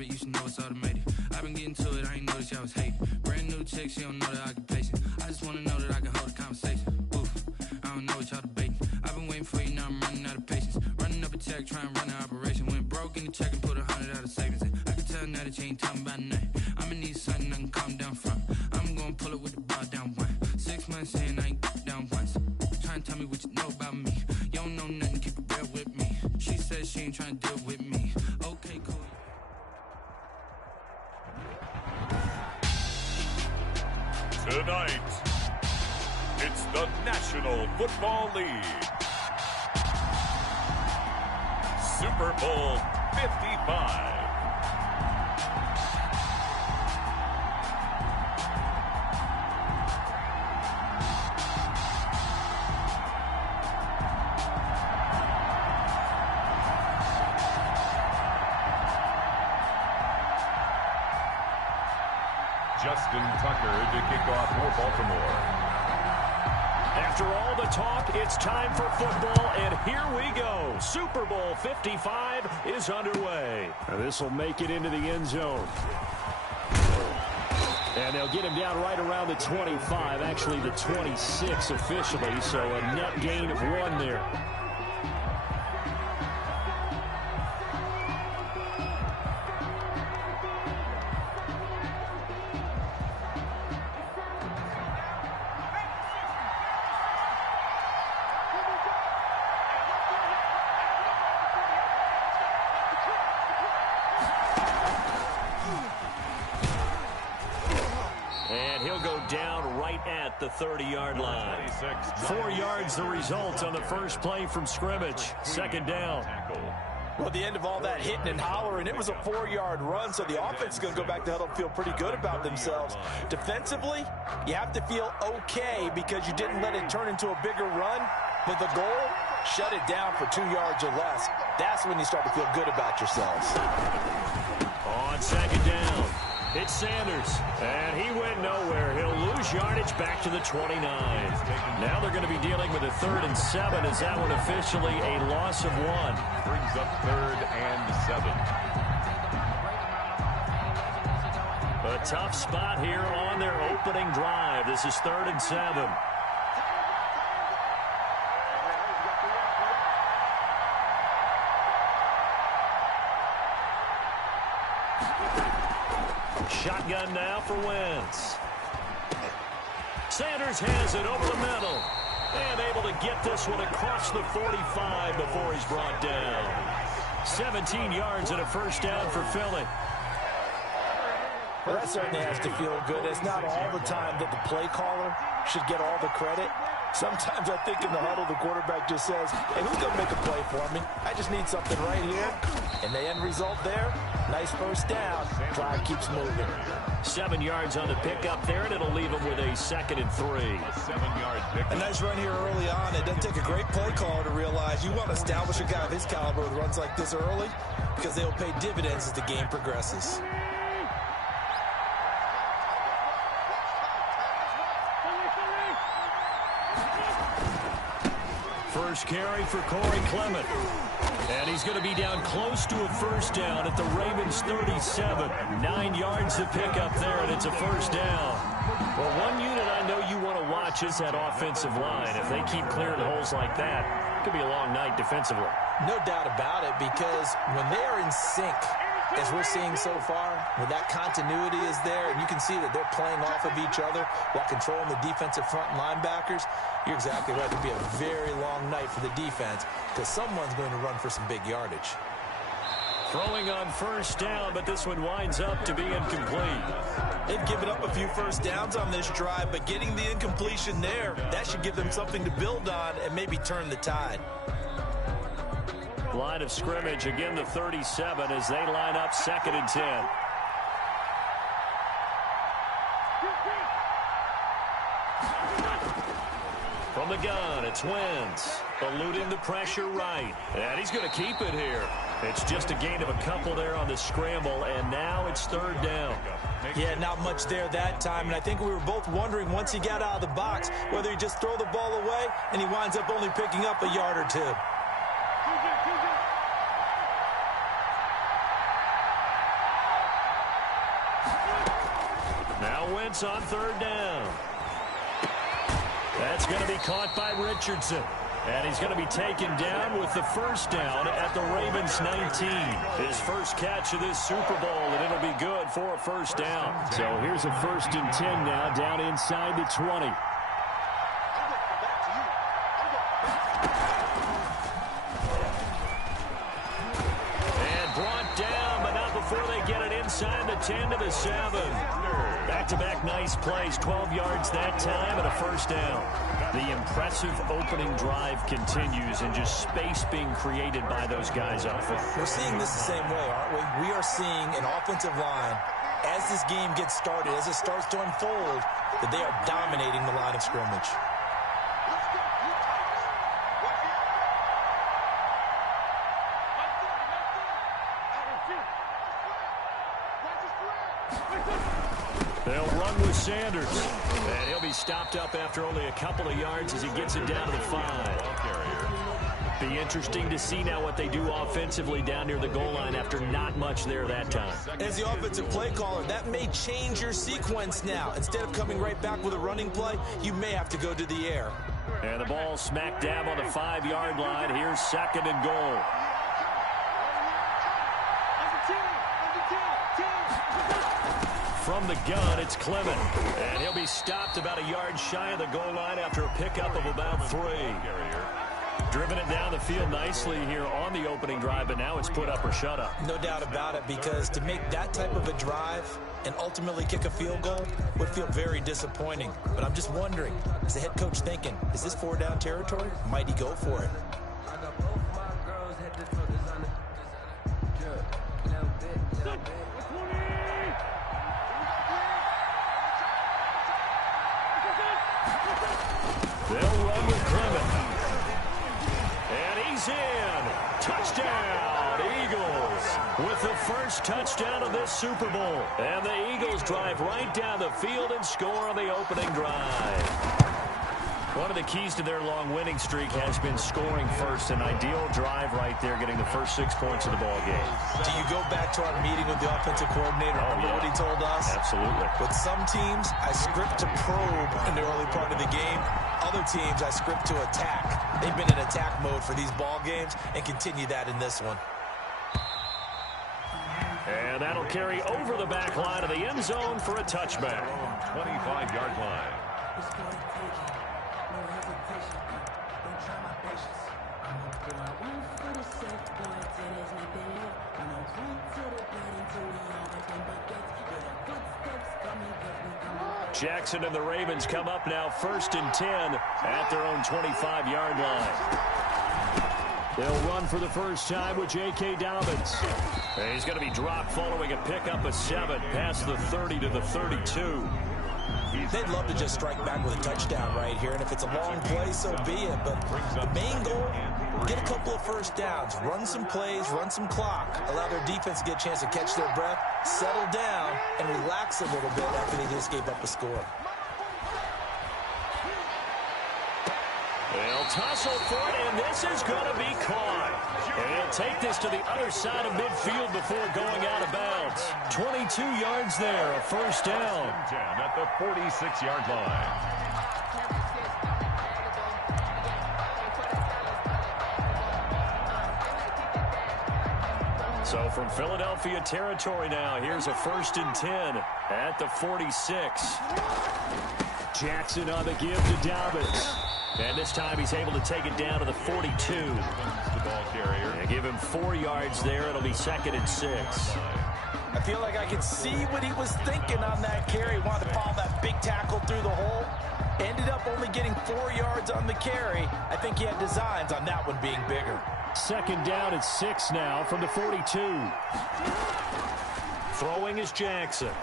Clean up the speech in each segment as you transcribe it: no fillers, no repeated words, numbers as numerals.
habit, you should know it's automated. I've been getting to it, I ain't noticed y'all was hating. Brand new chick, she don't know that I can patient. I just wanna know that I can hold a conversation. Oof, I don't know what y'all debating. I've been waiting for you, now I'm running out of patience. Running up a check, trying to run an operation. Went broke in the check and put 100 out of savings in. I can tell now that you ain't talking about nothing. I'ma need something I can calm down from. I'm gonna pull it with the bar down one. 6 months in, I ain't down once. Trying to tell me what you know about me. You don't know nothing, keep it real with me. She says she ain't trying to deal with me. Okay, cool. Tonight, it's the National Football League. Super Bowl 55. Justin Tucker to kick off for Baltimore. After all the talk, it's time for football, and here we go. Super Bowl 55 is underway. This will make it into the end zone. And they'll get him down right around the 25, actually the 26 officially, so a net gain of 1 there. And he'll go down right at the 30-yard line. 4 yards the result on the first play from scrimmage. Second down. Well, at the end of all that hitting and hollering, it was a 4-yard run, so the offense is going to go back to huddle and feel pretty good about themselves. Defensively, you have to feel okay because you didn't let it turn into a bigger run, but the goal, shut it down for 2 yards or less. That's when you start to feel good about yourselves. On second down, it's Sanders, and he went nowhere. He'll lose yardage back to the 29. Now they're going to be dealing with a 3rd and 7. Is that one officially a loss of 1? Brings up 3rd and 7. A tough spot here on their opening drive. This is 3rd and 7. Shotgun now for Wentz. Sanders has it over the middle. And able to get this one across the 45 before he's brought down. 17 yards and a first down for Philly. Well, that certainly has to feel good. It's not all the time that the play caller should get all the credit. Sometimes I think in the huddle, the quarterback just says, hey, who's going to make a play for me? I just need something right here. And the end result there, nice first down. Drive keeps moving. 7 yards on the pickup there, and it'll leave him with a 2nd and 3. 7-yard pickup. A nice run here early on. It doesn't take a great play caller to realize you want to establish a guy of his caliber with runs like this early because they will pay dividends as the game progresses. First carry for Corey Clement. And he's going to be down close to a first down at the Ravens 37. 9 yards to pick up there, and it's a first down. Well, one unit I know you want to watch is that offensive line. If they keep clearing holes like that, it could be a long night defensively. No doubt about it, because when they are in sync, as we're seeing so far, when that continuity is there, and you can see that they're playing off of each other while controlling the defensive front linebackers, you're exactly right. It could be a very long night for the defense because someone's going to run for some big yardage. Throwing on first down, but this one winds up to be incomplete. They've given up a few first downs on this drive, but getting the incompletion there, that should give them something to build on and maybe turn the tide. Line of scrimmage, again the 37 as they line up 2nd and 10. From the gun, it's Wentz, eluding the pressure right. And he's going to keep it here. It's just a gain of a couple there on the scramble, and now it's 3rd down. Yeah, not much there that time, and I think we were both wondering once he got out of the box whether he just throw the ball away, and he winds up only picking up a yard or 2. Now Wentz on third down. That's going to be caught by Richardson. And he's going to be taken down with the first down at the Ravens 19. His first catch of this Super Bowl, and it'll be good for a first down. So here's a 1st and 10 now, down inside the 20. And brought down, but not before they get it inside the 10 to the 7. Back-to-back nice plays, 12 yards that time and a first down. The impressive opening drive continues and just space being created by those guys up front. We're seeing this the same way, aren't we? We are seeing an offensive line, as this game gets started, as it starts to unfold, that they are dominating the line of scrimmage. They'll run with Sanders. And he'll be stopped up after only a couple of yards as he gets it down to the 5. Be interesting to see now what they do offensively down near the goal line after not much there that time. As the offensive play caller, that may change your sequence now. Instead of coming right back with a running play, you may have to go to the air. And the ball smack dab on the 5-yard line. Here's 2nd and goal. From the gun, it's Clement. And he'll be stopped about a yard shy of the goal line after a pickup of about 3. Driven it down the field nicely here on the opening drive, but now it's put up or shut up. No doubt about it, because to make that type of a drive and ultimately kick a field goal would feel very disappointing. But I'm just wondering, is the head coach thinking, is this 4-down territory? Might he go for it? They'll run with Clement. And he's in. Touchdown, Eagles. With the first touchdown of this Super Bowl. And the Eagles drive right down the field and score on the opening drive. One of the keys to their long winning streak has been scoring first. An ideal drive right there, getting the first 6 points of the ball game. Do you go back to our meeting with the offensive coordinator? Remember what he told us? Absolutely. With some teams, I script to probe in the early part of the game. Other teams, I script to attack. They've been in attack mode for these ball games and continue that in this one. And that'll carry over the back line of the end zone for a touchback. 25-yard line. Jackson and the Ravens come up now 1st and 10 at their own 25-yard line. They'll run for the first time with J.K. Dobbins. And he's going to be dropped following a pickup of 7 past the 30 to the 32. They'd love to just strike back with a touchdown right here, and if it's a long play, so be it. But the main goal, get a couple of first downs, run some plays, run some clock, allow their defense to get a chance to catch their breath, settle down, and relax a little bit after they just gave up a score. They'll tussle for it, and this is going to be caught. And he'll take this to the other side of midfield before going out of bounds. 22 yards there, a first down. At the 46-yard line. So from Philadelphia territory now, here's a 1st and 10 at the 46. Jackson on the give to Dobbins. And this time he's able to take it down to the 42. The ball carrier. And give him 4 yards there. It'll be 2nd and 6. I feel like I could see what he was thinking on that carry. Wanted to follow that big tackle through the hole. Ended up only getting 4 yards on the carry. I think he had designs on that one being bigger. 2nd down at 6 now from the 42. Throwing is Jackson.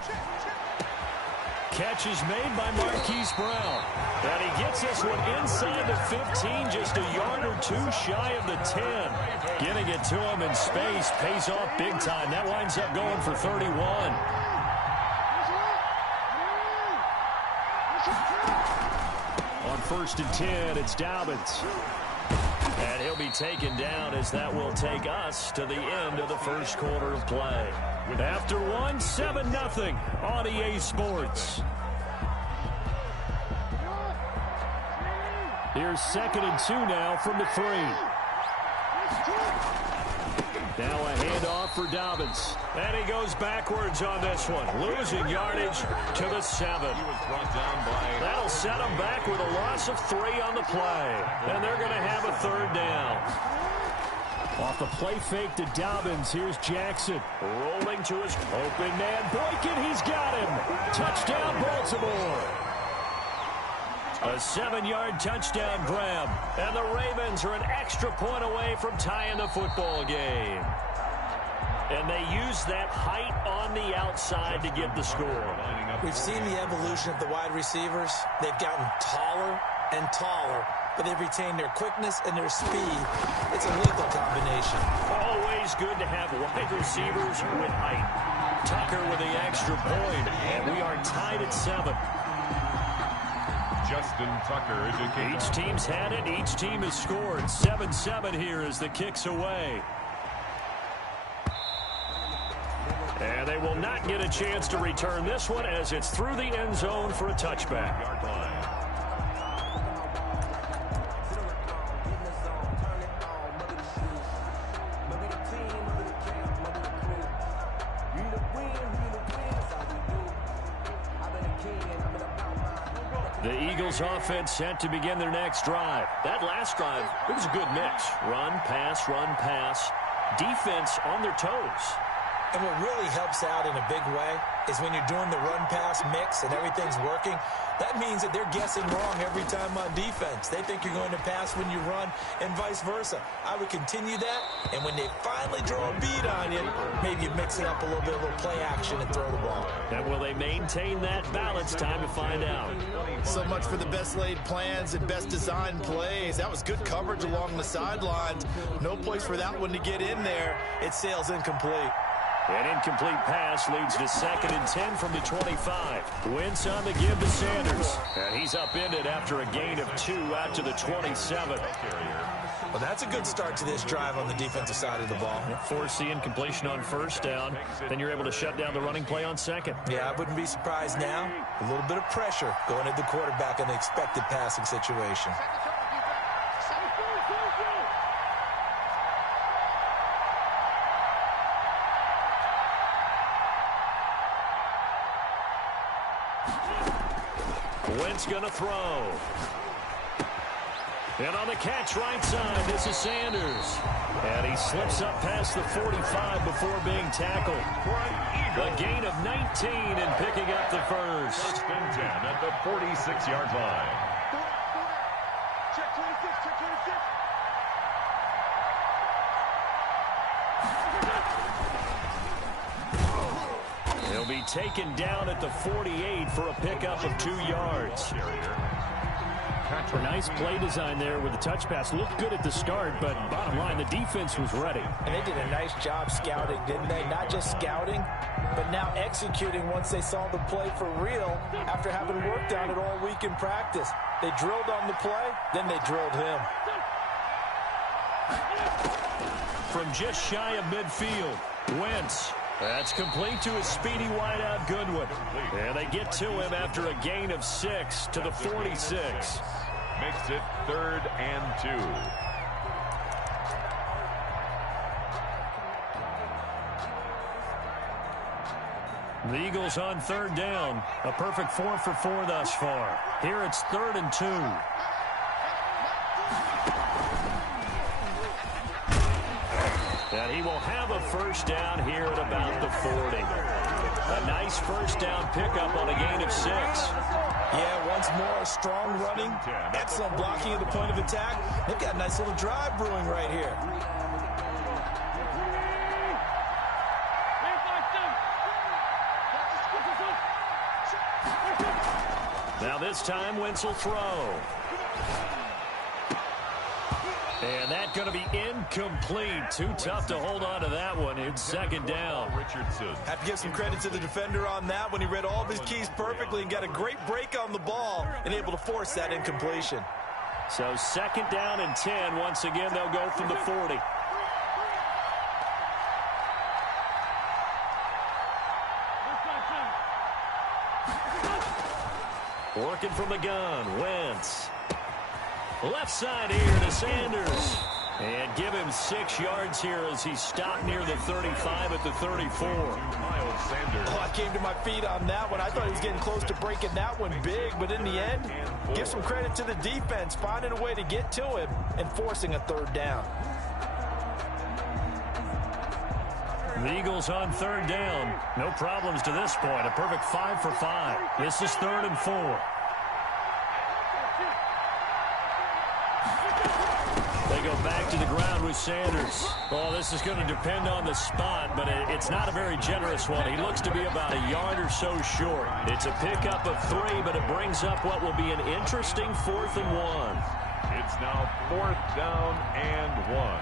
Catch is made by Marquise Brown. And he gets this one inside the 15, just a yard or 2 shy of the 10. Getting it to him in space pays off big time. That winds up going for 31. On 1st and 10, it's Dobbins. And he'll be taken down as that will take us to the end of the first quarter of play. After one, 7-0 on EA Sports. Here's 2nd and 2 now from the 3. Now a handoff for Dobbins. And he goes backwards on this one. Losing yardage to the 7. That'll set him back with a loss of 3 on the play. And they're going to have a 3rd down. Off the play fake to Dobbins. Here's Jackson. Rolling to his open man. Boykin, he's got him. Touchdown, Baltimore. A 7-yard touchdown grab. And the Ravens are an extra point away from tying the football game. And they use that height on the outside to get the score. We've seen the evolution of the wide receivers. They've gotten taller and taller, but they've retained their quickness and their speed. It's a lethal combination. Always good to have wide receivers with height. Tucker with the extra point, and we are tied at 7. Justin Tucker to kick Each off. team's had it. Each team has scored. 7-7 here as the kick's away. And they will not get a chance to return this one as it's through the end zone for a touchback. Yard line. The Eagles offense set to begin their next drive. That last drive, it was a good mix. Run, pass, defense on their toes. And what really helps out in a big way is when you're doing the run-pass mix and everything's working, that means that they're guessing wrong every time on defense. They think you're going to pass when you run and vice versa. I would continue that, and when they finally draw a bead on you, maybe you mix it up a little bit, a little play action and throw the ball. And will they maintain that balance? Time to find out. So much for the best laid plans and best designed plays. That was good coverage along the sidelines. No place for that one to get in there. It sails incomplete. An incomplete pass leads to 2nd and 10 from the 25. Wentz on the give to Sanders. And he's upended after a gain of 2 out to the 27. Well, that's a good start to this drive on the defensive side of the ball. Force the incompletion on 1st down. Then you're able to shut down the running play on 2nd. Yeah, I wouldn't be surprised now. A little bit of pressure going at the quarterback in the expected passing situation. Wentz going to throw. And on the catch right side, this is Sanders. And he slips up past the 45 before being tackled. A gain of 19 and picking up the first. 1st and 10 at the 46-yard line. Check 26, check 26. He'll be taken down at the 48 for a pickup of 2 yards. A nice play design there with the touch pass. Looked good at the start, but bottom line, the defense was ready. And they did a nice job scouting, didn't they? Not just scouting, but now executing once they saw the play for real after having worked on it all week in practice. They drilled on the play, then they drilled him. From just shy of midfield, Wentz. That's complete to his speedy wideout Goodwin. And they get to him after a gain of 6 to the 46. Makes it 3rd and 2. The Eagles on 3rd down. A perfect 4 for 4 thus far. Here it's 3rd and 2. And he will have a first down here at about the 40. A nice first down pickup on a gain of 6. Yeah, once more, strong running, excellent blocking at the point of attack. They've got a nice little drive brewing right here. Now this time, Wentz will throw. And that's going to be incomplete. Too tough to hold on to that one. It's 2nd down. Richardson. Have to give some credit to the defender on that when he read all of his keys perfectly and got a great break on the ball and able to force that incompletion. So second down and 10. Once again, they'll go from the 40. Working from the gun, Wentz. Left side here to Sanders. And give him 6 yards here as he stopped near the 35 at the 34. Miles Sanders. Oh, I came to my feet on that one. I thought he was getting close to breaking that one big, but in the end, give some credit to the defense, finding a way to get to him and forcing a third down. The Eagles on third down. No problems to this point. A perfect 5 for 5. This is 3rd and 4. They go back to the ground with Sanders. Oh, this is going to depend on the spot, but it's not a very generous one. He looks to be about a yard or so short. It's a pickup of 3, but it brings up what will be an interesting 4th and 1. It's now 4th down and 1.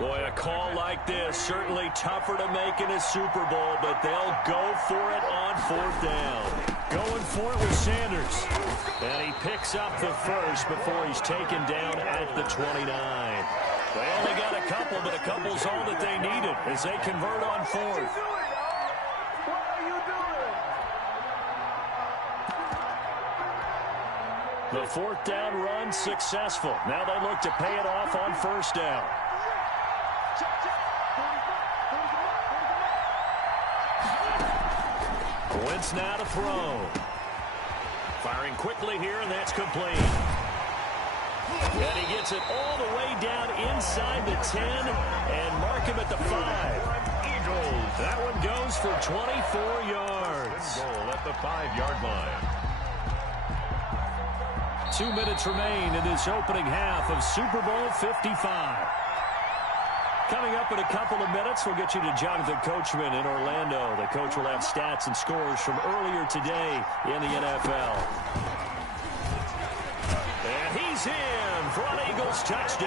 Boy, a call like this, certainly tougher to make in a Super Bowl, but they'll go for it on 4th down. Going for it with Sanders. And he picks up the first before he's taken down at the 29. They only got a couple, but a couple's all that they needed as they convert on 4th. The 4th down run successful. Now they look to pay it off on 1st down. Wentz now to throw. Firing quickly here, and that's complete. And he gets it all the way down inside the 10 and mark him at the 5. Eagles. That one goes for 24 yards. Goal at the 5-yard line. 2 minutes remain in this opening half of Super Bowl 55. Coming up in a couple of minutes, we'll get you to Jonathan Coachman in Orlando. The coach will have stats and scores from earlier today in the NFL. And he's in for an Eagles touchdown.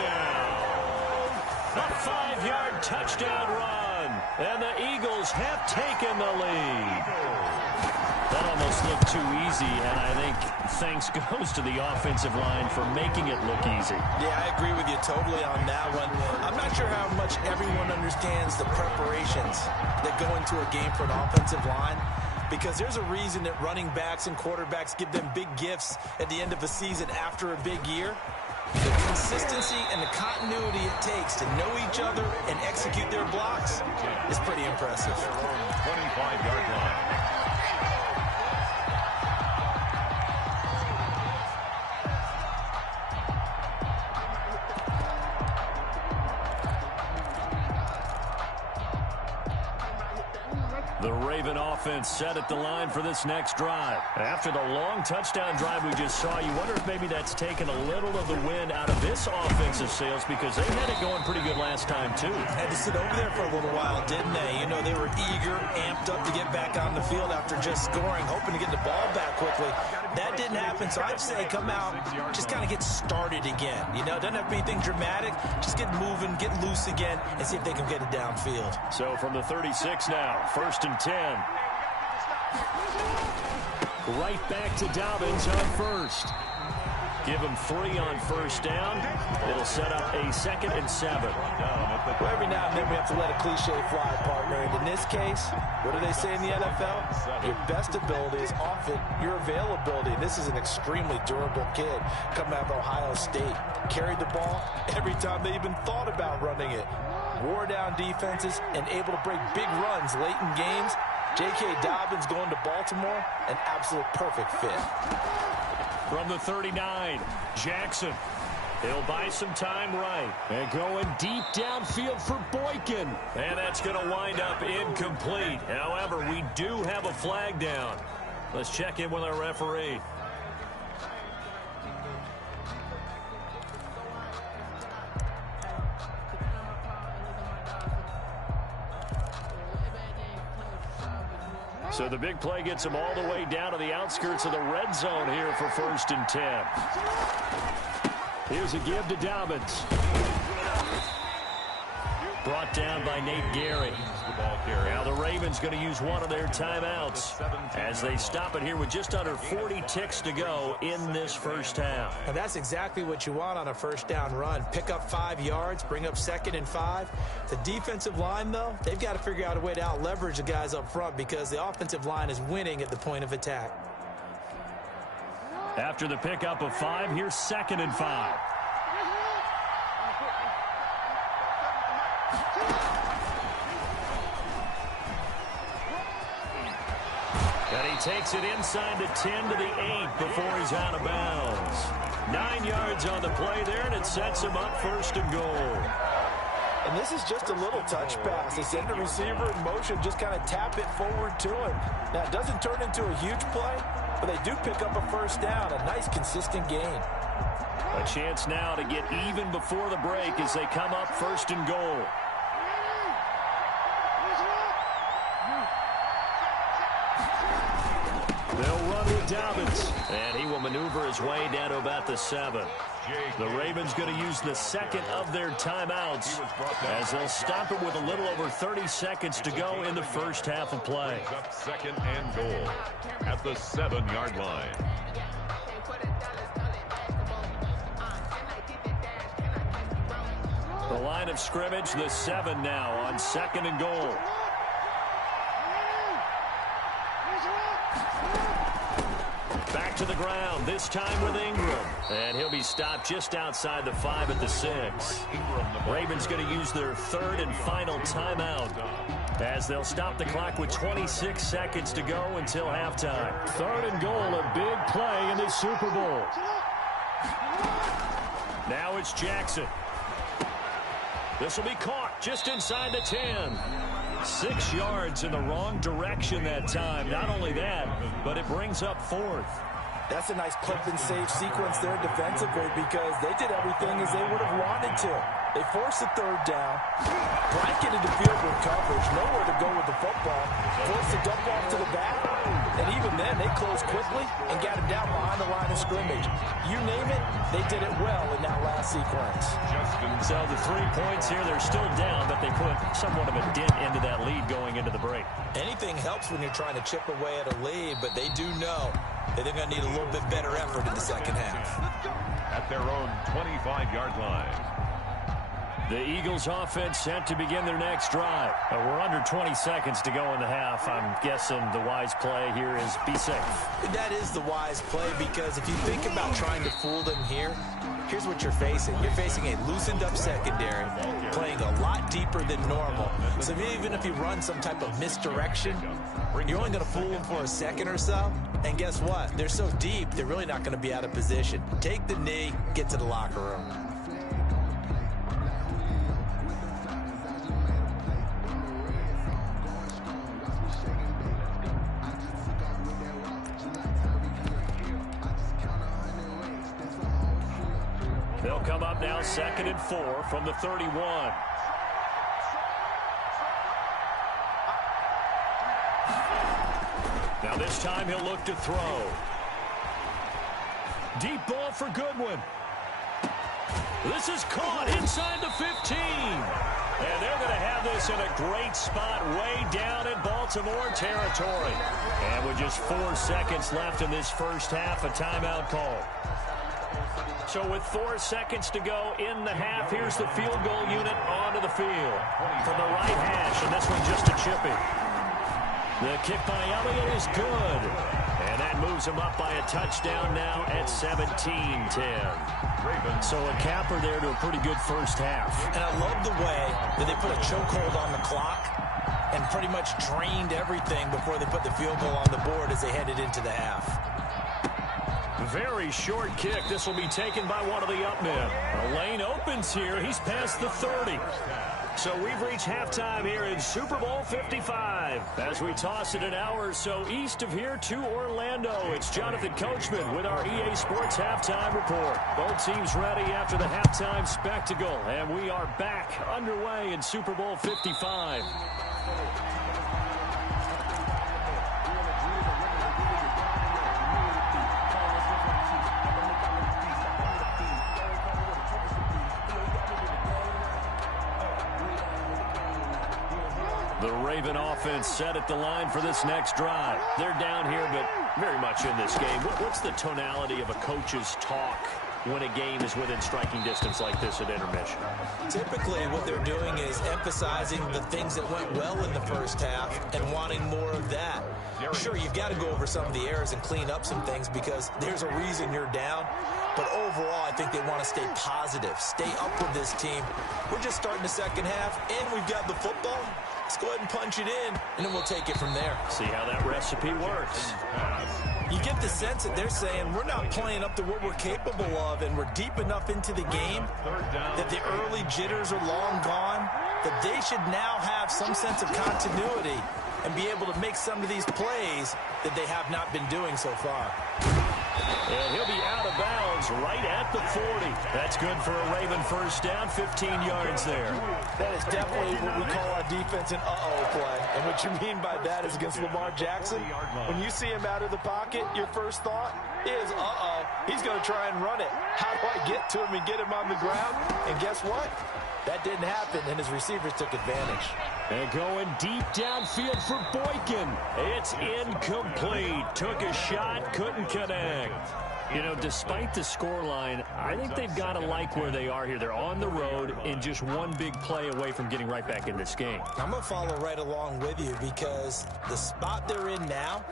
A 5-yard touchdown run. And the Eagles have taken the lead. That almost looked too easy, and I think thanks goes to the offensive line for making it look easy. Yeah, I agree with you totally on that one. I'm not sure how much everyone understands the preparations that go into a game for an offensive line, because there's a reason that running backs and quarterbacks give them big gifts at the end of a season after a big year. The consistency and the continuity it takes to know each other and execute their blocks is pretty impressive. 25-yard line. The Raven offense set at the line for this next drive. After the long touchdown drive we just saw, you wonder if maybe that's taken a little of the wind out of this offensive sails, because they had it going pretty good last time, too. Had to sit over there for a little while, didn't they? You know, they were eager, amped up to get back on the field after just scoring, hoping to get the ball back quickly. That didn't happen, so I'd say come out, just kind of get started again. You know, it doesn't have to be anything dramatic. Just get moving, get loose again, and see if they can get it downfield. So from the 36 now, 1st and 10. Right back to Dobbins on 1st. Give him 3 on 1st down. It'll set up a 2nd and 7. Well, every now and then we have to let a cliche fly, partner. And in this case, what do they say in the NFL? Your best ability is often your availability. This is an extremely durable kid coming out of Ohio State. Carried the ball every time they even thought about running it. Wore down defenses and able to break big runs late in games. J.K. Dobbins going to Baltimore, an absolute perfect fit. From the 39, Jackson. He'll buy some time right. And going deep downfield for Boykin. And that's going to wind up incomplete. However, we do have a flag down. Let's check in with our referee. So the big play gets him all the way down to the outskirts of the red zone here for 1st and 10. Here's a give to Dobbins. brought down by Nate Gary. Now the Ravens going to use one of their timeouts as they stop it here with just under 40 ticks to go in this first half. And that's exactly what you want on a first down run. Pick up 5 yards, bring up 2nd and 5. The defensive line, though, they've got to figure out a way to out-leverage the guys up front because the offensive line is winning at the point of attack. After the pickup of 5, here's 2nd and 5. And he takes it inside the 10 to the 8 before he's out of bounds. 9 yards on the play there, and it sets him up 1st and goal. And this is just a little touch pass. They send the receiver in motion, just kind of tap it forward to him. Now, it doesn't turn into a huge play, but they do pick up a first down, a nice, consistent gain. A chance now to get even before the break as they come up 1st and goal. They'll run with Dobbins, and he will maneuver his way down to about the 7. The Ravens going to use the 2nd of their timeouts as they'll stop it with a little over 30 seconds to go in the first half of play. 2nd and goal at the 7-yard line. The line of scrimmage, the 7 now on 2nd and goal. Back to the ground, this time with Ingram. And he'll be stopped just outside the 5 at the 6. Ravens going to use their 3rd and final timeout as they'll stop the clock with 26 seconds to go until halftime. 3rd and goal, a big play in the Super Bowl. Now it's Jackson. This will be caught just inside the 10. 6 yards in the wrong direction that time. Not only that, but it brings up 4th. That's a nice clip and save sequence there defensively because they did everything as they would have wanted to. They forced the 3rd down, blanketed the field with coverage, nowhere to go with the football, forced the dump off to the back, and even then they closed quickly and got him down behind the line of scrimmage. You name it, they did it well in that last sequence. So the 3 points here, they're still down, but they put somewhat of a dent into that lead going into the break. Anything helps when you're trying to chip away at a lead, but they do know that they're going to need a little bit better effort in the second half. At their own 25-yard line. The Eagles offense set to begin their next drive. We're under 20 seconds to go in the half. I'm guessing the wise play here is be safe. That is the wise play because if you think about trying to fool them here, here's what you're facing. You're facing a loosened up secondary, playing a lot deeper than normal. So even if you run some type of misdirection, you're only going to fool them for a second or so. And guess what? They're so deep, they're really not going to be out of position. Take the knee, get to the locker room. They'll come up now 2nd and 4 from the 31. Now this time he'll look to throw. Deep ball for Goodwin. This is caught inside the 15. And they're going to have this in a great spot way down in Baltimore territory. And with just 4 seconds left in this first half, a timeout call. So with 4 seconds to go in the half, here's the field goal unit onto the field. From the right hash, and this one just a chippy. The kick by Elliott is good. And that moves him up by a touchdown now at 17-10. So a capper there to a pretty good first half. And I love the way that they put a chokehold on the clock and pretty much drained everything before they put the field goal on the board as they headed into the half. Very short kick. This will be taken by one of the up men. The lane opens here. He's past the 30. So we've reached halftime here in Super Bowl 55. As we toss it an hour or so east of here to Orlando, it's Jonathan Coachman with our EA Sports Halftime Report. Both teams ready after the halftime spectacle, and we are back underway in Super Bowl 55. The Raven offense set at the line for this next drive. They're down here, but very much in this game. What's the tonality of a coach's talk when a game is within striking distance like this at intermission? Typically, what they're doing is emphasizing the things that went well in the first half and wanting more of that. Sure, you've got to go over some of the errors and clean up some things because there's a reason you're down. But overall, I think they want to stay positive, stay up with this team. We're just starting the second half, and we've got the football. Let's go ahead and punch it in, and then we'll take it from there. See how that recipe works. You get the sense that they're saying we're not playing up to what we're capable of, and we're deep enough into the game that the early jitters are long gone, that they should now have some sense of continuity and be able to make some of these plays that they have not been doing so far. And he'll be out of bounds right at the 40. That's good for a Raven first down, 15 yards there. That is definitely what we call our defense an uh-oh play. And what you mean by that is against Lamar Jackson, when you see him out of the pocket, your first thought is, uh-oh, he's going to try and run it. How do I get to him and get him on the ground? And guess what? That didn't happen, and his receivers took advantage. And going deep downfield for Boykin. It's incomplete. Took a shot, couldn't connect. You know, despite the scoreline, I think they've got to like where they are here. They're on the road and just one big play away from getting right back in this game. I'm going to follow right along with you because the spot they're in now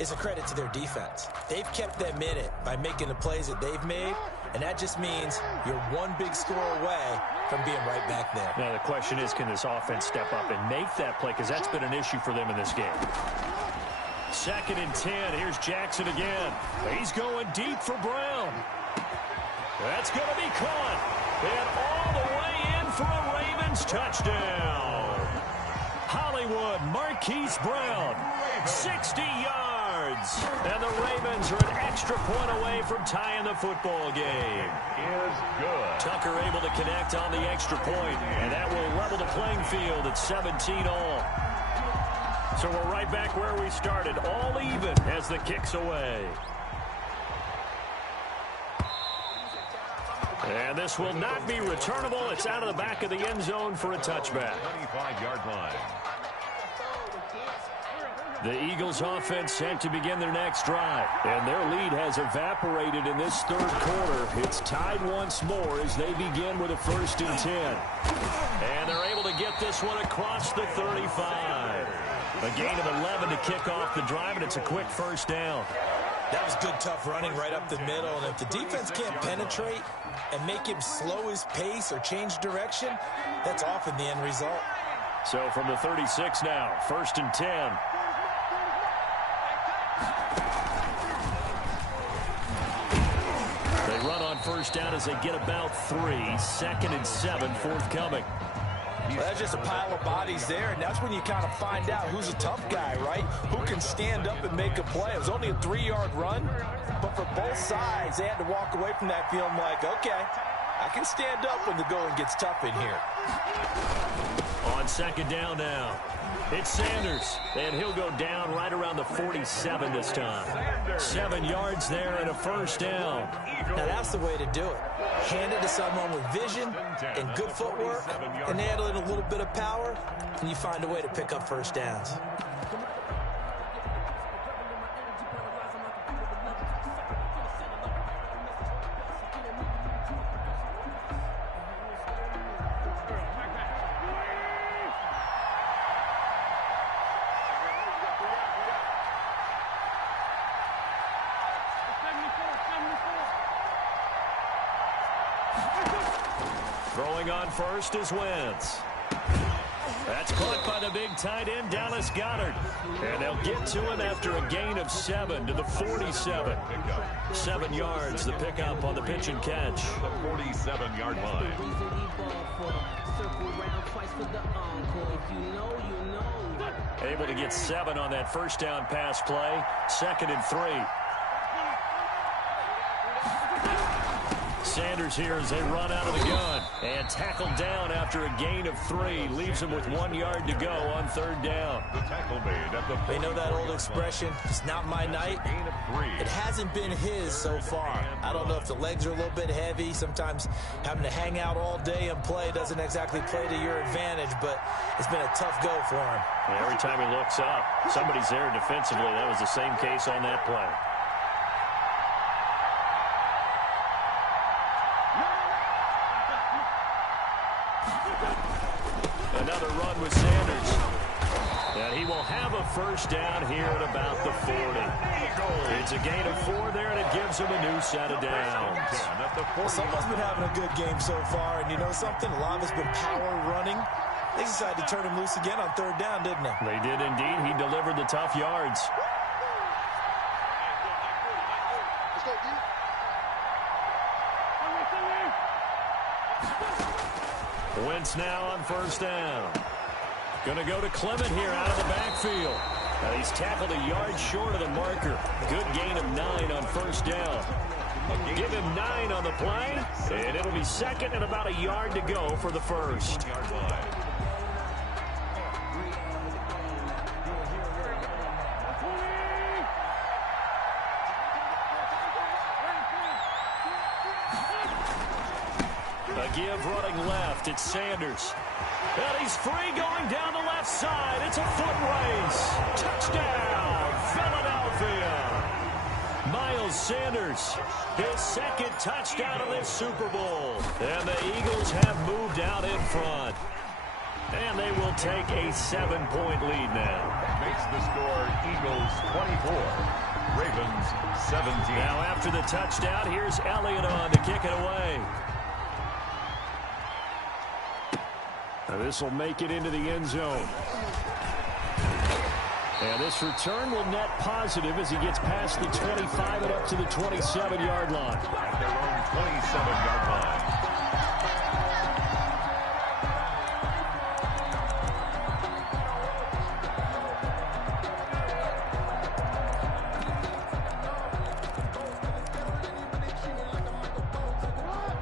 is a credit to their defense. They've kept them in it by making the plays that they've made, and that just means you're one big score away from being right back there. Now, the question is, can this offense step up and make that play? Because that's been an issue for them in this game. 2nd and 10. Here's Jackson again. He's going deep for Brown. That's going to be caught. And all the way in for a Ravens touchdown. Hollywood Marquise Brown, 60 yards. And the Ravens are an extra point away from tying the football game. Is good. Tucker able to connect on the extra point, and that will level the playing field at 17 all. So we're right back where we started, all even as the kick's away. And this will not be returnable. It's out of the back of the end zone for a touchback. 25-yard line. The Eagles offense set to begin their next drive. And their lead has evaporated in this third quarter. It's tied once more as they begin with a 1st and 10. And they're able to get this one across the 35. A gain of 11 to kick off the drive, and it's a quick first down. That was good, tough running right up the middle. And if the defense can't penetrate and make him slow his pace or change direction, that's often the end result. So from the 36 now, 1st and 10. They run on first down as they get about 3. 2nd and 7 forthcoming. Well, that's just a pile of bodies there, and that's when you kind of find out who's a tough guy, right? Who can stand up and make a play. It was only a 3-yard run, but for both sides, they had to walk away from that feeling like, okay, I can stand up when the going gets tough in here. On 2nd down now, it's Sanders, and he'll go down right around the 47 this time. 7 yards there and a first down. Now that's the way to do it. Hand it to someone with vision and good footwork, and add in a little bit of power, and you find a way to pick up first downs. Throwing on first is Wentz. That's caught by the big tight end, Dallas Goedert. And they'll get to him after a gain of 7 to the 47. 7 yards, the pickup on the pitch and catch. The 47-yard line. Able to get 7 on that first down pass play. 2nd and 3. Sanders here as they run out of the gun. And tackled down after a gain of 3. Leaves him with 1 yard to go on 3rd down. The tackle made at the They know that old expression, it's not my night. gain of 3. It has hasn't been his so far. I don't know if the legs are a little bit heavy. Sometimes having to hang out all day and play doesn't exactly play to your advantage, but it's been a tough go for him. Yeah, every time he looks up, somebody's there defensively. That was the same case on that play. Another run with Sanders. And he will have a first down here at about the 40. It's a gain of 4 there, and it gives him a new set of downs. Well, someone's been having a good game so far, and you know something? A lot of it's been power running. They decided to turn him loose again on 3rd down, didn't they? They did indeed. He delivered the tough yards. Wentz now on 1st down. Going to go to Clement here out of the backfield. He's tackled a yard short of the marker. Good gain of 9 on 1st down. Give him 9 on the play, and it'll be 2nd and about a yard to go for the 1st. A give running left. It's Sanders. And he's free going down the left side. It's a foot race. Touchdown, Philadelphia. Miles Sanders, his 2nd touchdown of this Super Bowl. And the Eagles have moved out in front. And they will take a 7-point lead now. Makes the score Eagles 24, Ravens 17. Now after the touchdown, here's Elliott on to kick it away. This will make it into the end zone. And this return will net positive as he gets past the 25 and up to the 27-yard line. At their own 27-yard line.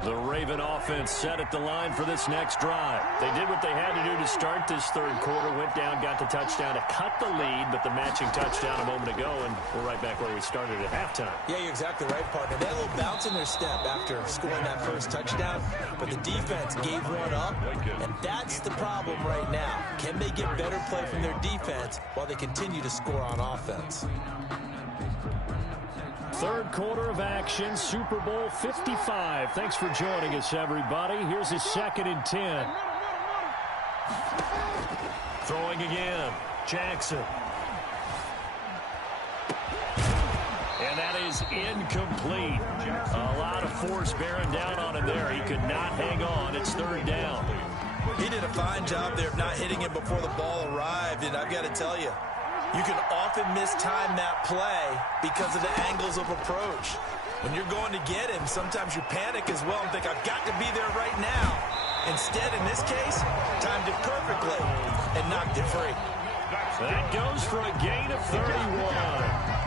The Raven offense set at the line for this next drive. They did what they had to do to start this 3rd quarter. Went down, got the touchdown to cut the lead, but the matching touchdown a moment ago, and we're right back where we started at halftime. Yeah, you're exactly right, partner. They had a little bounce in their step after scoring that first touchdown, but the defense gave one up, and that's the problem right now. Can they get better play from their defense while they continue to score on offense? 3rd quarter of action, Super Bowl 55. Thanks for joining us, everybody. Here's his 2nd and 10. Throwing again, Jackson. And that is incomplete. A lot of force bearing down on him there. He could not hang on. It's 3rd down. He did a fine job there of not hitting him before the ball arrived, and I've got to tell you, you can often mistime that play because of the angles of approach. When you're going to get him, sometimes you panic as well and think, I've got to be there right now. Instead, in this case, timed it perfectly and knocked it free. That goes for a gain of 31.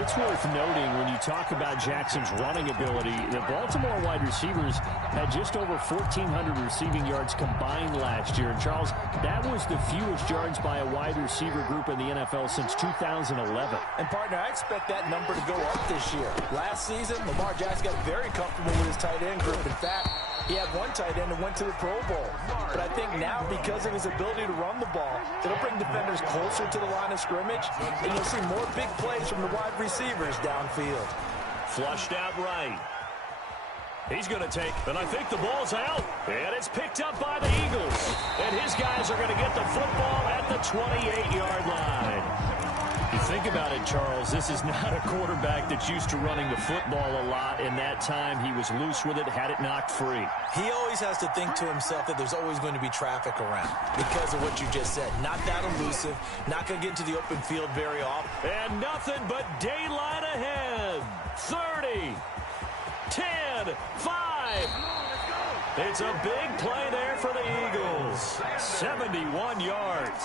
It's worth noting when you talk about Jackson's running ability, the Baltimore wide receivers had just over 1,400 receiving yards combined last year. And Charles, that was the fewest yards by a wide receiver group in the NFL since 2011. And, partner, I expect that number to go up this year. Last season, Lamar Jackson got very comfortable with his tight end group. In fact, he had one tight end and went to the Pro Bowl. But I think now, because of his ability to run the ball, it'll bring defenders closer to the line of scrimmage, and you'll see more big plays from the wide receivers downfield. Flushed out right. He's going to take, and I think the ball's out. And it's picked up by the Eagles. And his guys are going to get the football at the 28-yard line. You think about it, Charles, this is not a quarterback that's used to running the football a lot. In that time, he was loose with it, had it knocked free. He always has to think to himself that there's always going to be traffic around because of what you just said. Not that elusive, not going to get into the open field very often. And nothing but daylight ahead. 30, 10, 5. It's a big play there for the Eagles. 71 yards.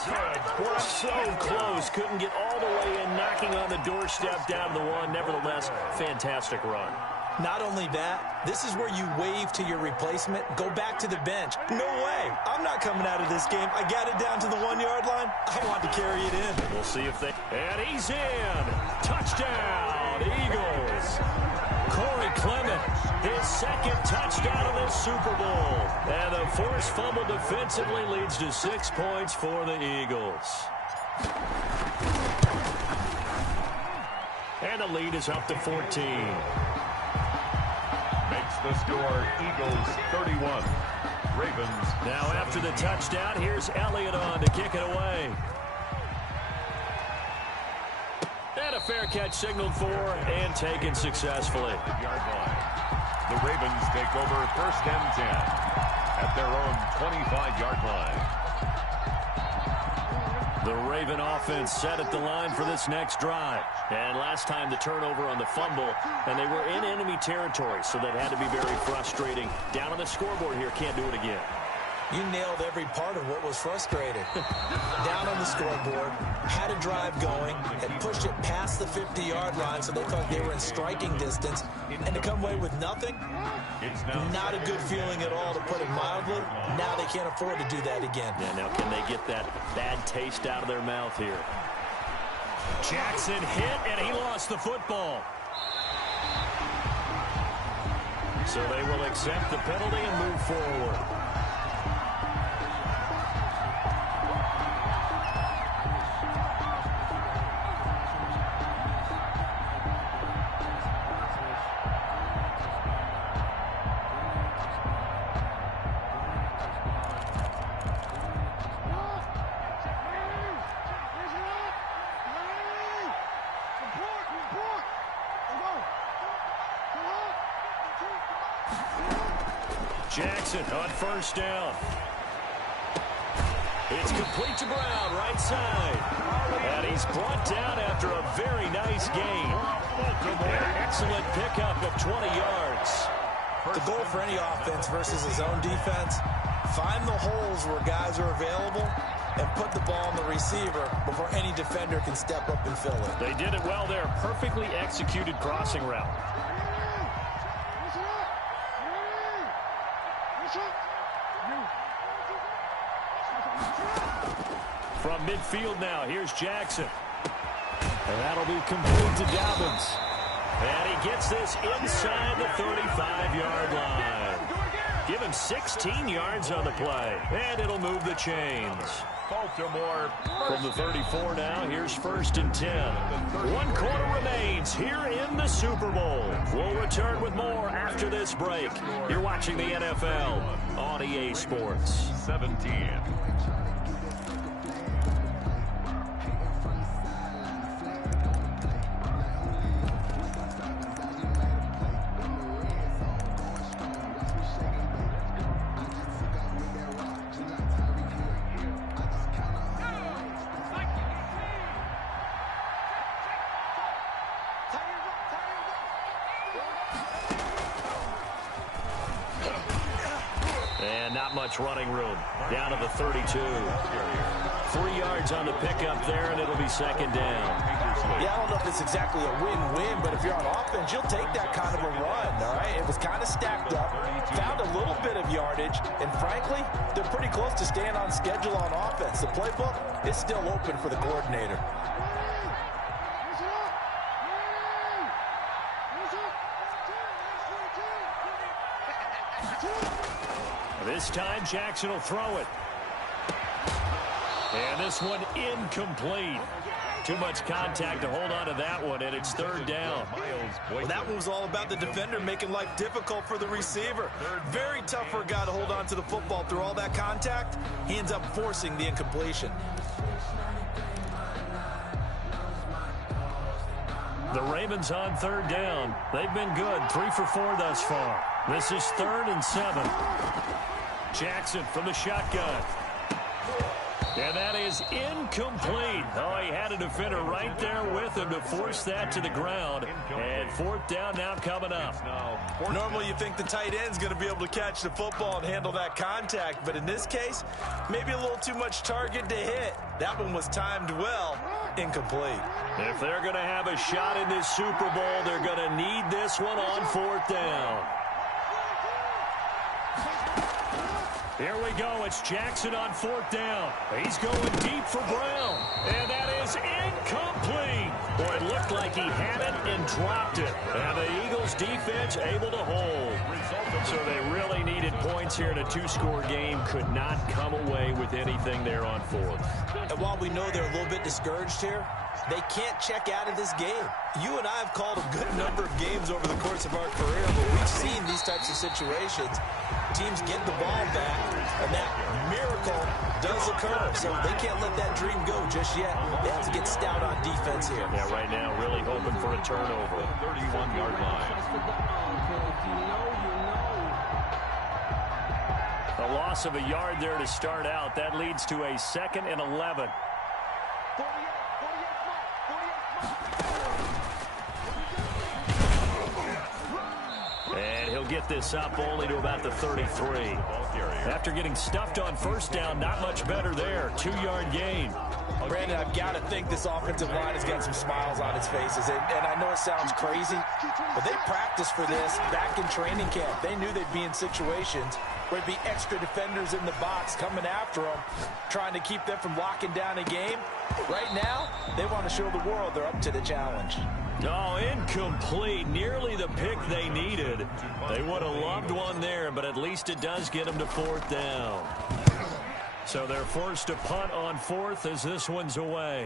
We're so close. Couldn't get all the way in, knocking on the doorstep down to the one. Nevertheless, fantastic run. Not only that, this is where you wave to your replacement, go back to the bench. No way. I'm not coming out of this game. I got it down to the 1-yard line. I want to carry it in. We'll see if they... And he's in. Touchdown. touchdown, Eagles. Corey Clement, his second touchdown of this Super Bowl. And the forced fumble defensively leads to 6 points for the Eagles. And the lead is up to 14. Makes the score Eagles 31. Ravens. Now after the touchdown, here's Elliott on to kick it away. And a fair catch signaled for and taken successfully. Yard line. The Ravens take over 1st and 10 at their own 25-yard line. The Raven offense set at the line for this next drive. And last time the turnover on the fumble, and they were in enemy territory, so that had to be very frustrating. Down on the scoreboard here, can't do it again. You nailed every part of what was frustrating. Down on the scoreboard, had a drive going, had pushed it past the 50-yard line so they thought they were in striking distance, and to come away with nothing, not a good feeling at all, to put it mildly. Now they can't afford to do that again. Yeah, now can they get that bad taste out of their mouth here? Jackson hit, and he lost the football. So they will accept the penalty and move forward. Jackson on 1st down. It's complete to Brown, right side. And he's brought down after a very nice gain. An excellent pickup of 20 yards. The goal for any offense versus his own defense, find the holes where guys are available and put the ball on the receiver before any defender can step up and fill it. They did it well there. Perfectly executed crossing route. From midfield now, here's Jackson. And that'll be complete to Dobbins. And he gets this inside the 35-yard line. Give him 16 yards on the play. And it'll move the chains. Baltimore. From the 34 now, here's 1st and 10. 1 quarter remains here in the Super Bowl. We'll return with more after this break. You're watching the NFL on EA Sports. 17. Running room down to the 32. 3 yards on the pickup there, and it'll be 2nd down. Yeah, I don't know if it's exactly a win-win, but if you're on offense, you'll take that kind of a run, all right? It was kind of stacked up, found a little bit of yardage, and frankly, they're pretty close to staying on schedule on offense. The playbook is still open for the coordinator. This time, Jackson will throw it. And this one incomplete. Too much contact to hold on to that one, and it's 3rd down. Well, that one was all about the defender making life difficult for the receiver. Very tough for a guy to hold on to the football through all that contact. He ends up forcing the incompletion. The Ravens on 3rd down. They've been good, 3 for 4 thus far. This is 3rd and 7. Jackson from the shotgun. And that is incomplete. Oh, he had a defender right there with him to force that to the ground. And 4th down now coming up. Normally you think the tight end's going to be able to catch the football and handle that contact, but in this case, maybe a little too much target to hit. That one was timed well. Incomplete. If they're going to have a shot in this Super Bowl, they're going to need this one on 4th down. Here we go. It's Jackson on 4th down. He's going deep for Brown. And that is incomplete. Boy, it looked like he had it and dropped it. And the Eagles defense able to hold. So they really needed points here in a 2-score game. Could not come away with anything there on 4th. And while we know they're a little bit discouraged here, they can't check out of this game. You and I have called a good number of games over the course of our career, but we've seen these types of situations. Teams get the ball back, and that miracle does occur. So they can't let that dream go just yet. They have to get stout on defense here. Yeah, right now really hoping for a turnover. 31-yard line. A loss of a yard there to start out. That leads to a 2nd and 11. And he'll get this up only to about the 33. After getting stuffed on 1st down, not much better there. 2-yard gain. Brandon, I've got to think this offensive line has got some smiles on its faces. And I know it sounds crazy, but they practiced for this back in training camp. They knew they'd be in situations where there'd be extra defenders in the box coming after them, trying to keep them from locking down a game. Right now, they want to show the world they're up to the challenge. Oh, incomplete. Nearly the pick they needed. They would have loved one there, but at least it does get them to 4th down. So they're forced to punt on 4th as this one's away.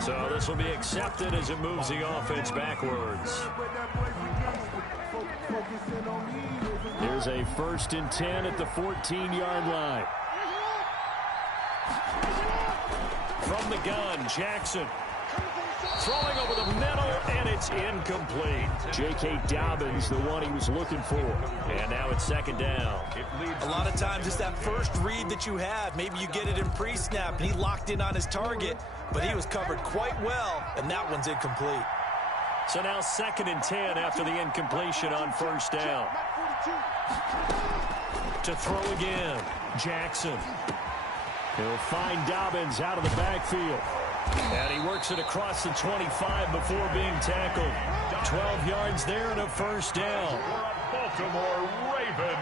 So this will be accepted as it moves the offense backwards. Here's a 1st and 10 at the 14-yard line. From the gun, Jackson. Throwing over the middle, and it's incomplete. J.K. Dobbins, the one he was looking for. And now it's 2nd down. A lot of times it's that first read that you have. Maybe you get it in pre-snap, and he locked in on his target, but he was covered quite well, and that one's incomplete. So now 2nd and 10 after the incompletion on 1st down. To throw again, Jackson. He'll find Dobbins out of the backfield. And he works it across the 25 before being tackled. 12 yards there and a 1st down. Baltimore Raven.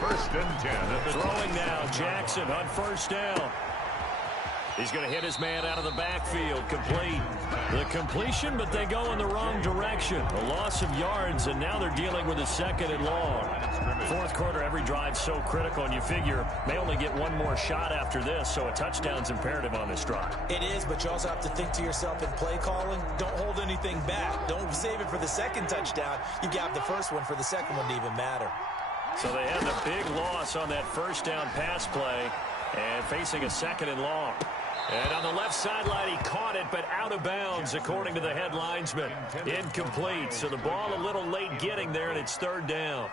1st and 10. Throwing now, Jackson on 1st down. He's going to hit his man out of the backfield. Complete. The completion, but they go in the wrong direction. A loss of yards, and now they're dealing with a 2nd and long. 4th quarter, every drive so critical, and you figure may only get one more shot after this, so a touchdown's imperative on this drive. It is, but you also have to think to yourself in play calling, don't hold anything back. Don't save it for the 2nd touchdown. You got the 1st one for the 2nd one to even matter. So they had the big loss on that 1st down pass play, and facing a 2nd and long. And on the left sideline, he caught it, but out of bounds, according to the head linesman. Incomplete, so the ball a little late getting there, and it's 3rd down.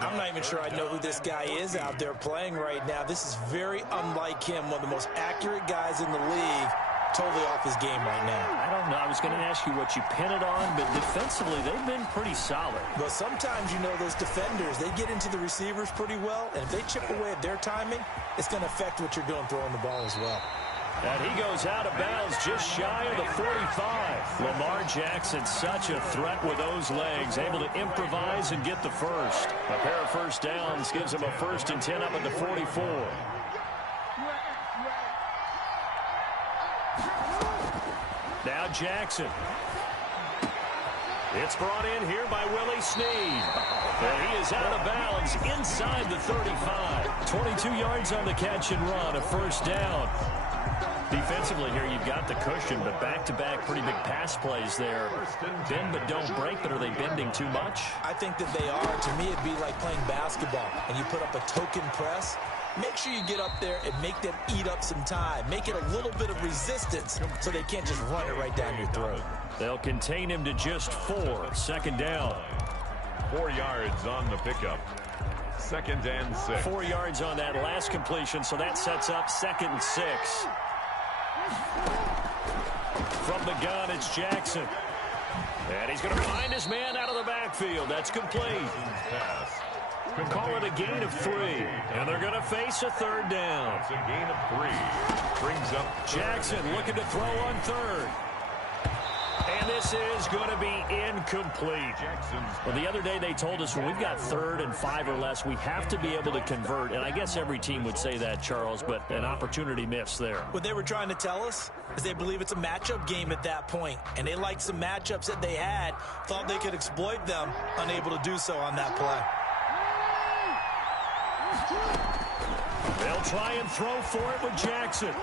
I'm not even sure I know who this guy is out there playing right now. This is very unlike him, one of the most accurate guys in the league. Totally off his game right now. I don't know. I was going to ask you what you pin it on, but defensively, they've been pretty solid. But sometimes, you know, those defenders, they get into the receivers pretty well, and if they chip away at their timing, it's going to affect what you're doing throwing the ball as well. And he goes out of bounds just shy of the 45. Lamar Jackson, such a threat with those legs, able to improvise and get the 1st. A pair of 1st downs gives him a 1st and 10 up at the 44. Now Jackson. It's brought in here by Willie Snead. And he is out of bounds inside the 35. 22 yards on the catch and run, a 1st down. Defensively here, you've got the cushion, but back-to-back pretty big pass plays there. Bend but don't break, but are they bending too much? I think that they are. To me, it'd be like playing basketball, and you put up a token press. Make sure you get up there and make them eat up some time. Make it a little bit of resistance so they can't just run it right down your throat. They'll contain him to just 4. 2nd down. 4 yards on the pickup. 2nd and 6. 4 yards on that last completion, so that sets up 2nd and 6. From the gun, it's Jackson. And he's going to find his man out of the backfield. That's complete. Pass. Call it a gain of 3. And they're going to face a third down. It's a gain of 3. Brings up Jackson looking to throw on third. And this is going to be incomplete. Well, the other day they told us when we've got 3rd and 5 or less, we have to be able to convert. And I guess every team would say that, Charles, but an opportunity missed there. What they were trying to tell us is they believe it's a matchup game at that point. And they liked some matchups that they had, thought they could exploit them, unable to do so on that play. They'll try and throw for it with Jackson.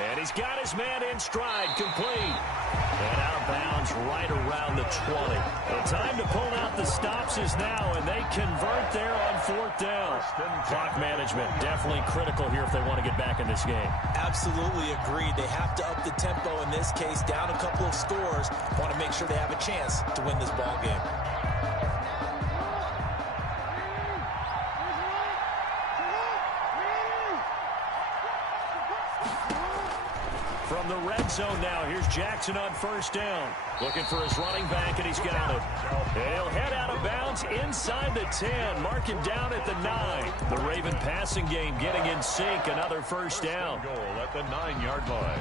And he's got his man in stride, complete. And out of bounds right around the 20. The time to pull out the stops is now, and they convert there on 4th down. Clock management definitely critical here if they want to get back in this game. Absolutely agreed. They have to up the tempo in this case, down a couple of scores. Want to make sure they have a chance to win this ball game. From the red zone now, here's Jackson on 1st down. Looking for his running back, and he's got it. And he'll head out of bounds inside the 10, marking down at the 9. The Raven passing game getting in sync, another 1st down. Goal at the 9-yard line.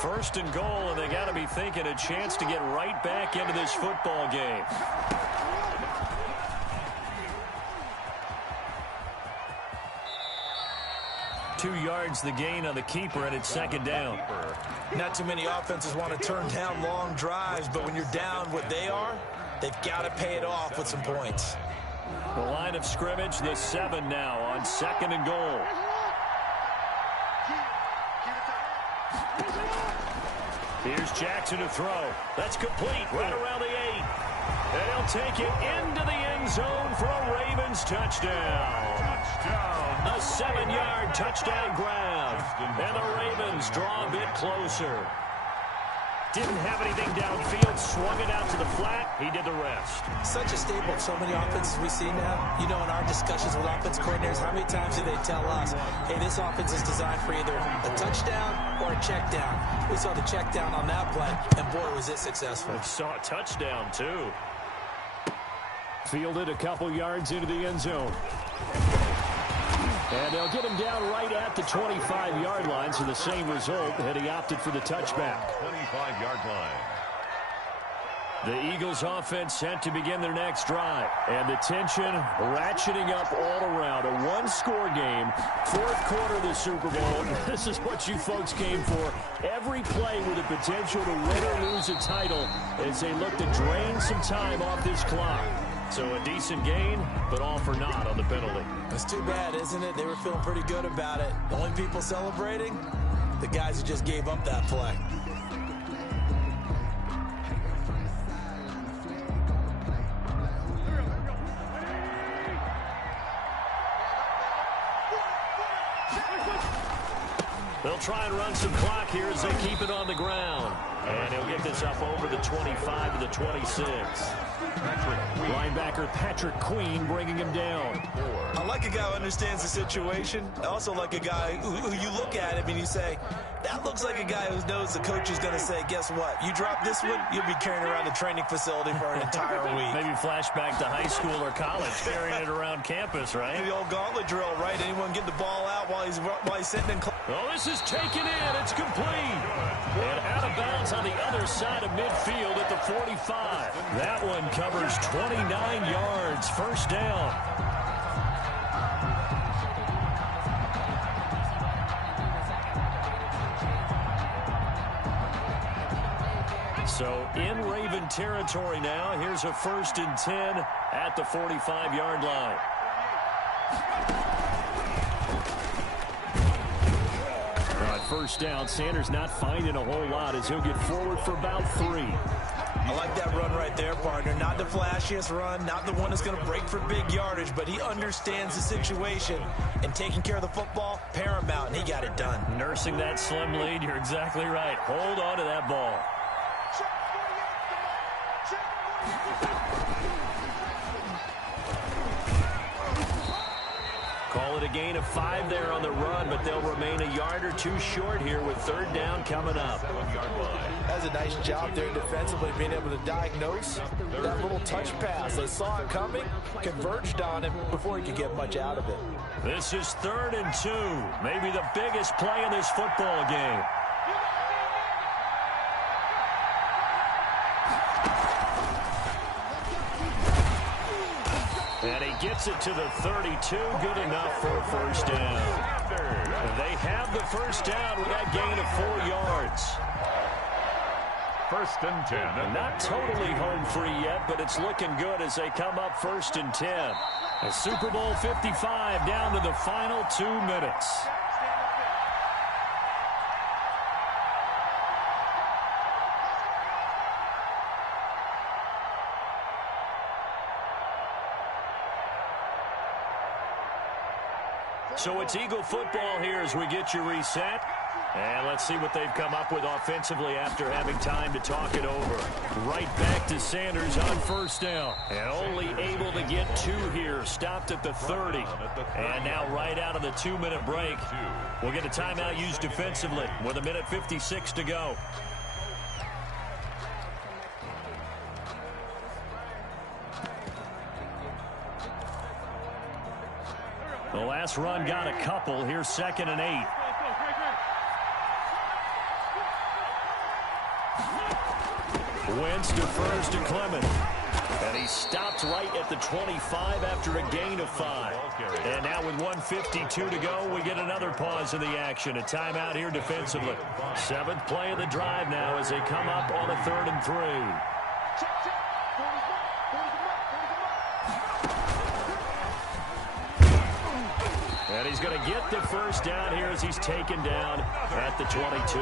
First and goal, and they got to be thinking a chance to get right back into this football game. Two yards the gain on the keeper, and it's 2nd down. Not too many offenses want to turn down long drives, but when you're down what they are, they've got to pay it off with some points. The line of scrimmage, the 7 now on 2nd and goal. Here's Jackson to throw. That's complete right around the 8. And he'll take it into the end zone for a Ravens touchdown. A 7-yard touchdown grab. And the Ravens draw a bit closer. Didn't have anything downfield, swung it out to the flat. He did the rest. Such a staple of so many offenses we see now. You know, in our discussions with offense coordinators, how many times do they tell us, hey, this offense is designed for either a touchdown or a check down. We saw the check down on that play, and boy, was it successful. We saw a touchdown, too. Fielded a couple yards into the end zone. And they'll get him down right at the 25-yard line, so the same result, and he opted for the touchback. 25-yard line. The Eagles offense set to begin their next drive. And the tension ratcheting up all around. A one-score game, 4th quarter of the Super Bowl. This is what you folks came for. Every play with the potential to win or lose a title as they look to drain some time off this clock. So a decent gain, but all for naught on the penalty. It's too bad, isn't it? They were feeling pretty good about it. The only people celebrating, the guys who just gave up that play. They'll try and run some clock here as they keep it on the ground. And he'll get this up over the 25 to the 26. Linebacker Patrick Queen bringing him down. I like a guy who understands the situation. I also like a guy who you look at him and you say, that looks like a guy who knows the coach is going to say, guess what? You drop this one, you'll be carrying around the training facility for an entire week. Maybe flashback to high school or college, carrying it around campus, right? The old gauntlet drill, right? Anyone get the ball out while he's sitting in class? Oh, this is taken in. It's complete. And out of bounds on the other side of midfield at the 45. That one covers 29 yards. 1st down. So in Raven territory now. Here's a 1st and 10 at the 45-yard line. On 1st down, Sanders not finding a whole lot as he'll get forward for about 3. I like that run right there, partner. Not the flashiest run, not the one that's going to break for big yardage, but he understands the situation, and taking care of the football, paramount, and he got it done. Nursing that slim lead, you're exactly right. Hold on to that ball. Call it a gain of 5 there on the run, but they'll remain a yard or two short here with third down coming up. That's a nice job there defensively, being able to diagnose that little touch pass. They saw it coming, converged on him before he could get much out of it. This is 3rd and 2, maybe the biggest play in this football game. And he gets it to the 32, good enough for a first down. They have the first down with that gain of 4 yards. 1st and 10. Not totally home free yet, but it's looking good as they come up 1st and 10. A Super Bowl 55 down to the final 2 minutes. So it's Eagle football here as we get you reset. And let's see what they've come up with offensively after having time to talk it over. Right back to Sanders on first down. And only able to get 2 here. Stopped at the 30. And now right out of the 2-minute break, we'll get a timeout used defensively with 1:56 to go. The last run got a couple. Here's 2nd and 8. Wentz defers to Clement. And he stopped right at the 25 after a gain of 5. And now with 1:52 to go, we get another pause in the action. A timeout here defensively. 7th play of the drive now as they come up on a 3rd and 3. And he's going to get the first down here as he's taken down at the 22.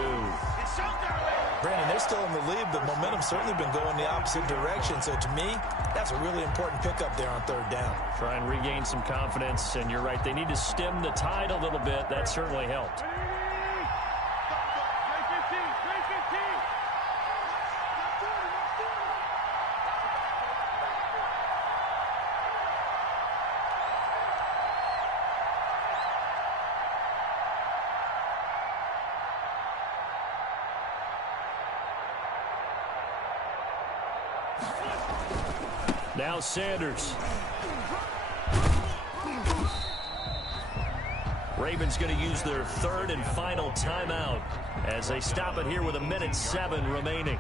Brandon, they're still in the lead, but momentum's certainly been going the opposite direction. So to me, that's a really important pickup there on 3rd down. Try and regain some confidence, and you're right. They need to stem the tide a little bit. That certainly helped. Now Sanders. Ravens going to use their 3rd and final timeout as they stop it here with 1:07 remaining.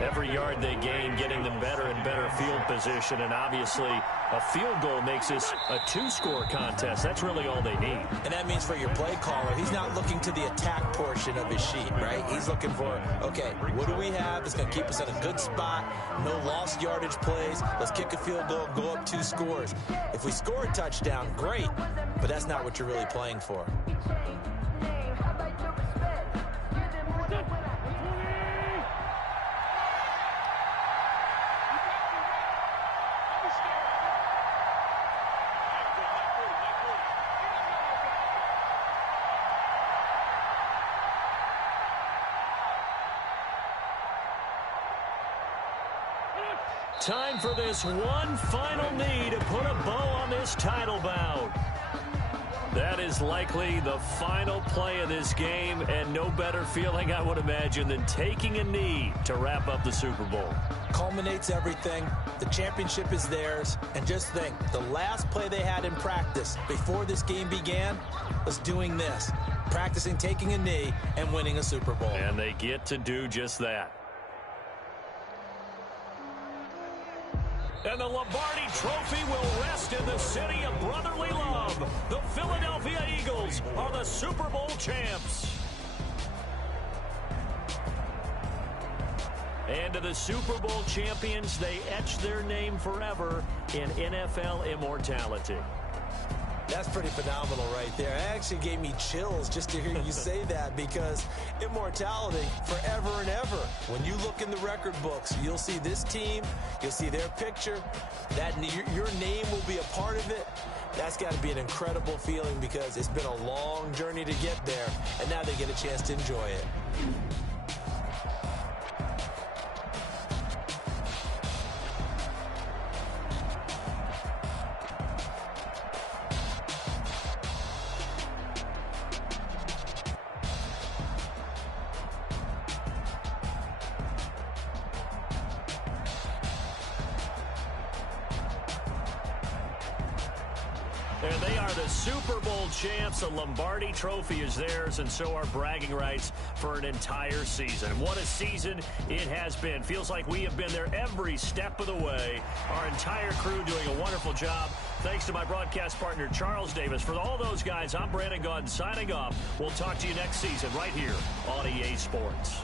Every yard they gain getting them better and better field position, and obviously a field goal makes this a 2-score contest. That's really all they need. And that means for your play caller, he's not looking to the attack portion of his sheet, right? He's looking for, okay, what do we have that's going to keep us in a good spot? No lost yardage plays. Let's kick a field goal, go up 2 scores. If we score a touchdown, great, but that's not what you're really playing for. Time for this one final knee to put a bow on this title bout. That is likely the final play of this game, and no better feeling, I would imagine, than taking a knee to wrap up the Super Bowl. Culminates everything. The championship is theirs. And just think, the last play they had in practice before this game began was doing this, practicing taking a knee and winning a Super Bowl. And they get to do just that. And the Lombardi Trophy will rest in the city of brotherly love. The Philadelphia Eagles are the Super Bowl champs. And to the Super Bowl champions, they etch their name forever in NFL immortality. That's pretty phenomenal right there. It actually gave me chills just to hear you say that, because immortality forever and ever. When you look in the record books, you'll see this team, you'll see their picture, that your name will be a part of it. That's got to be an incredible feeling, because it's been a long journey to get there, and now they get a chance to enjoy it. And they are the Super Bowl champs. The Lombardi Trophy is theirs, and so are bragging rights for an entire season. What a season it has been. Feels like we have been there every step of the way. Our entire crew doing a wonderful job. Thanks to my broadcast partner, Charles Davis. For all those guys, I'm Brandon Gaudin signing off. We'll talk to you next season right here on EA Sports.